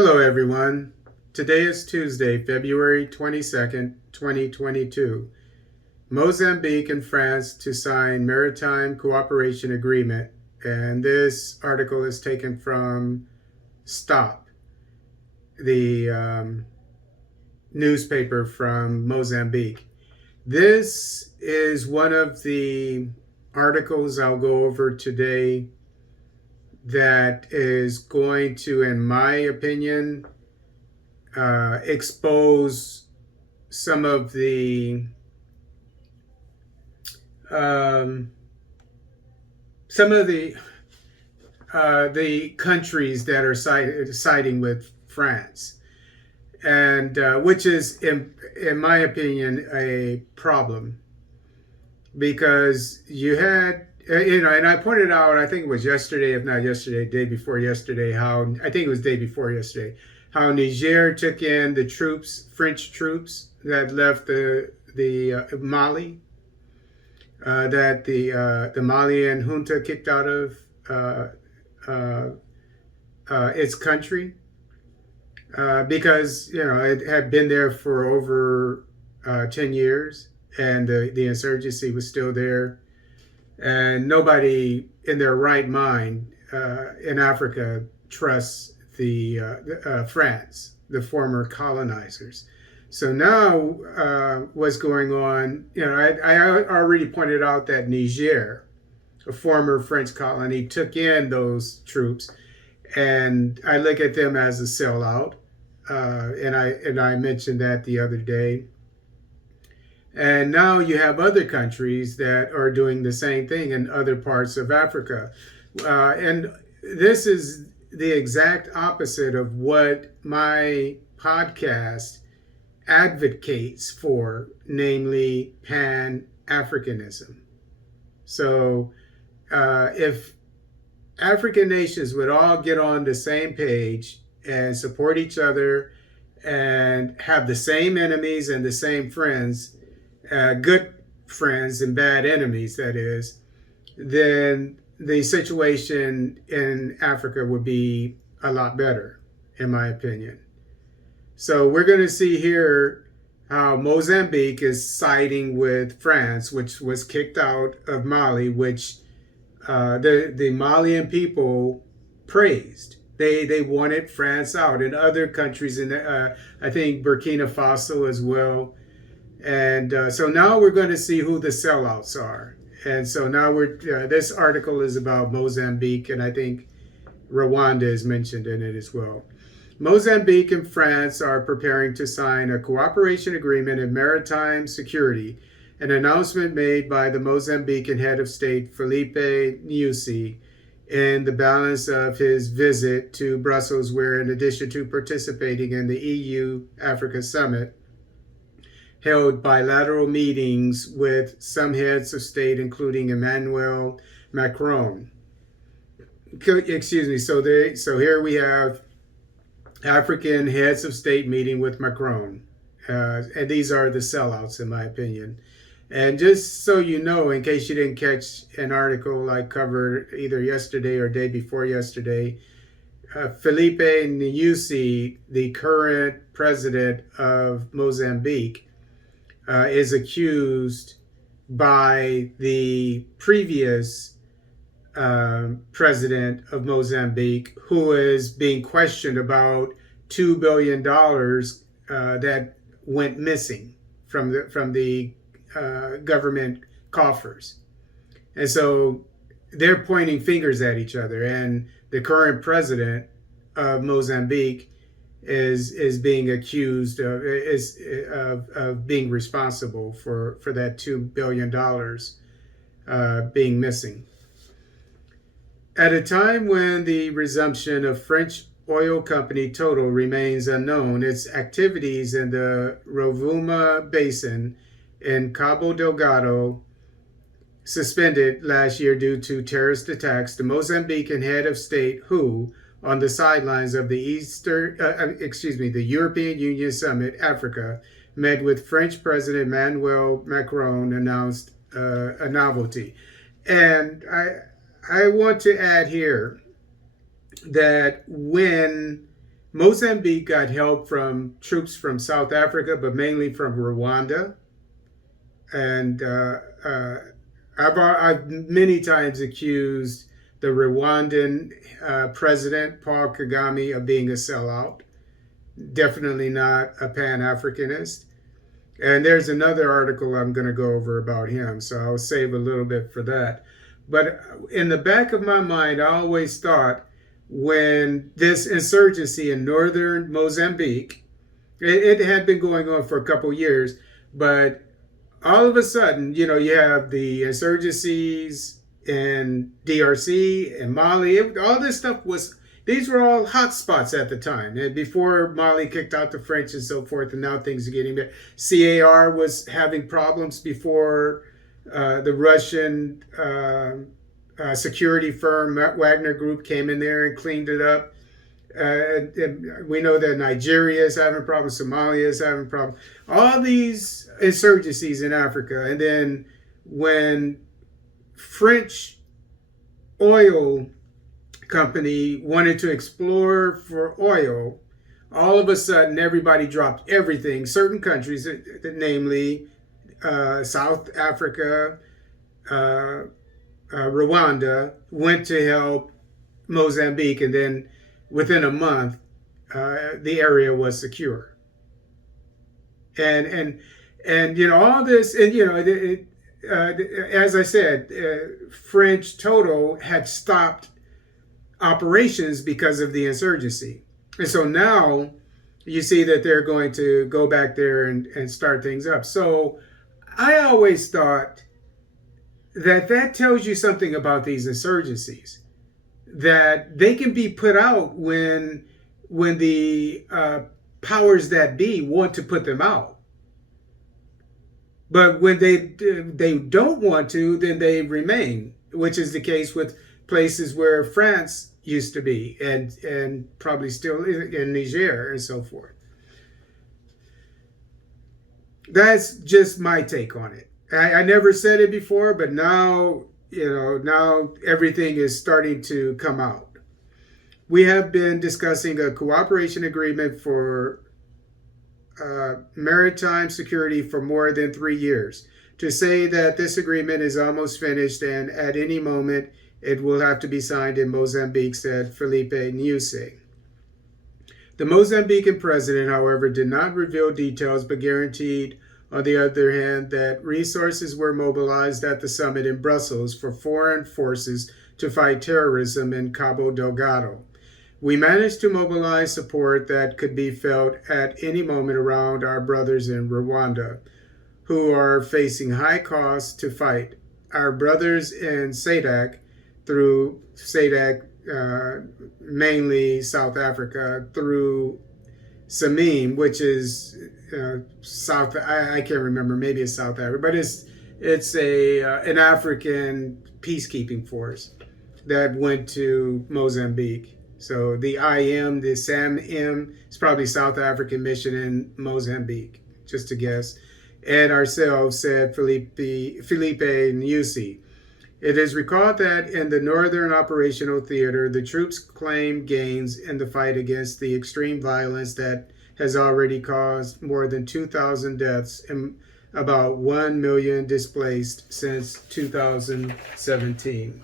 Hello, everyone. Today is Tuesday, February 22nd, 2022. Mozambique and France to sign Maritime Cooperation Agreement. And this article is taken from Stop, the newspaper from Mozambique. This is one of the articles I'll go over today that is going to, in my opinion, expose some of um, the countries that are siding with France, and which is, in my opinion, a problem because you had. And I pointed out, I think it was yesterday, if not yesterday, day before yesterday, how I think it was day before yesterday, how Niger took in the troops, French troops that left the Mali, that the Malian junta kicked out of uh, its country because it had been there for over 10 years, and the insurgency was still there, and nobody in their right mind in Africa trusts the France, the former colonizers. So now, what's going on? I already pointed out that Niger, a former French colony, took in those troops, and I look at them as a sellout. And I mentioned that the other day. And now you have other countries that are doing the same thing in other parts of Africa. And this is the exact opposite of what my podcast advocates for, namely Pan-Africanism. So if African nations would all get on the same page and support each other and have the same enemies and the same friends, good friends and bad enemies, that is, then the situation in Africa would be a lot better, in my opinion. So we're going to see here how Mozambique is siding with France, which was kicked out of Mali, which the Malian people praised. They wanted France out, and other countries in I think Burkina Faso as well. And so now we're going to see who the sellouts are. And so now this article is about Mozambique, and I think Rwanda is mentioned in it as well. Mozambique and France are preparing to sign a cooperation agreement in maritime security, an announcement made by the Mozambican head of state, Felipe Nyusi, in the balance of his visit to Brussels, where in addition to participating in the EU-Africa Summit, held bilateral meetings with some heads of state, including Emmanuel Macron. Excuse me. So here we have African heads of state meeting with Macron, and these are the sellouts, in my opinion. And just so you know, in case you didn't catch an article I covered either yesterday or day before yesterday, Felipe Nyusi, the current president of Mozambique, is accused by the previous president of Mozambique, who is being questioned about $2 billion that went missing from the government coffers. And so they're pointing fingers at each other, and the current president of Mozambique is being accused of being responsible for that $2 billion being missing. At a time when the resumption of French oil company Total remains unknown, its activities in the Rovuma Basin in Cabo Delgado suspended last year due to terrorist attacks, the Mozambican head of state, who, on the sidelines of the European Union Summit, Africa, met with French President Emmanuel Macron, announced a novelty. And I want to add here that when Mozambique got help from troops from South Africa, but mainly from Rwanda. And I've many times accused the Rwandan president, Paul Kagame, of being a sellout. Definitely not a Pan-Africanist. And there's another article I'm going to go over about him, so I'll save a little bit for that. But in the back of my mind, I always thought when this insurgency in northern Mozambique, it had been going on for a couple years, but all of a sudden, you have the insurgencies in DRC and Mali. All this stuff these were all hot spots at the time. And before Mali kicked out the French and so forth, and now things are getting better. CAR was having problems before the Russian security firm Wagner Group came in there and cleaned it up. We know that Nigeria is having problems, Somalia is having problems. All these insurgencies in Africa. And then when French oil company wanted to explore for oil, all of a sudden everybody dropped everything. Certain countries, namely South Africa, Rwanda, went to help Mozambique, and then within a month, the area was secure. And all this, and as I said, French Total had stopped operations because of the insurgency, and so now you see that they're going to go back there and start things up. So I always thought that tells you something about these insurgencies, that they can be put out when the powers that be want to put them out. But when they don't want to, then they remain, which is the case with places where France used to be and probably still in Niger and so forth. That's just my take on it. I never said it before, but now, now everything is starting to come out. We have been discussing a cooperation agreement for maritime security for more than 3 years. To say that this agreement is almost finished and at any moment it will have to be signed in Mozambique, said Felipe Nyusi. The Mozambican president, however, did not reveal details, but guaranteed, on the other hand, that resources were mobilized at the summit in Brussels for foreign forces to fight terrorism in Cabo Delgado. We managed to mobilize support that could be felt at any moment around our brothers in Rwanda, who are facing high costs to fight. Our brothers in SADC, through SADC, mainly South Africa, through Samim, which is South. I can't remember. Maybe it's South Africa, but it's an African peacekeeping force that went to Mozambique. So the the SAMM, is probably South African mission in Mozambique, just to guess. And ourselves, said Felipe Nyusi. It is recalled that in the Northern Operational Theater, the troops claimed gains in the fight against the extreme violence that has already caused more than 2,000 deaths and about 1 million displaced since 2017.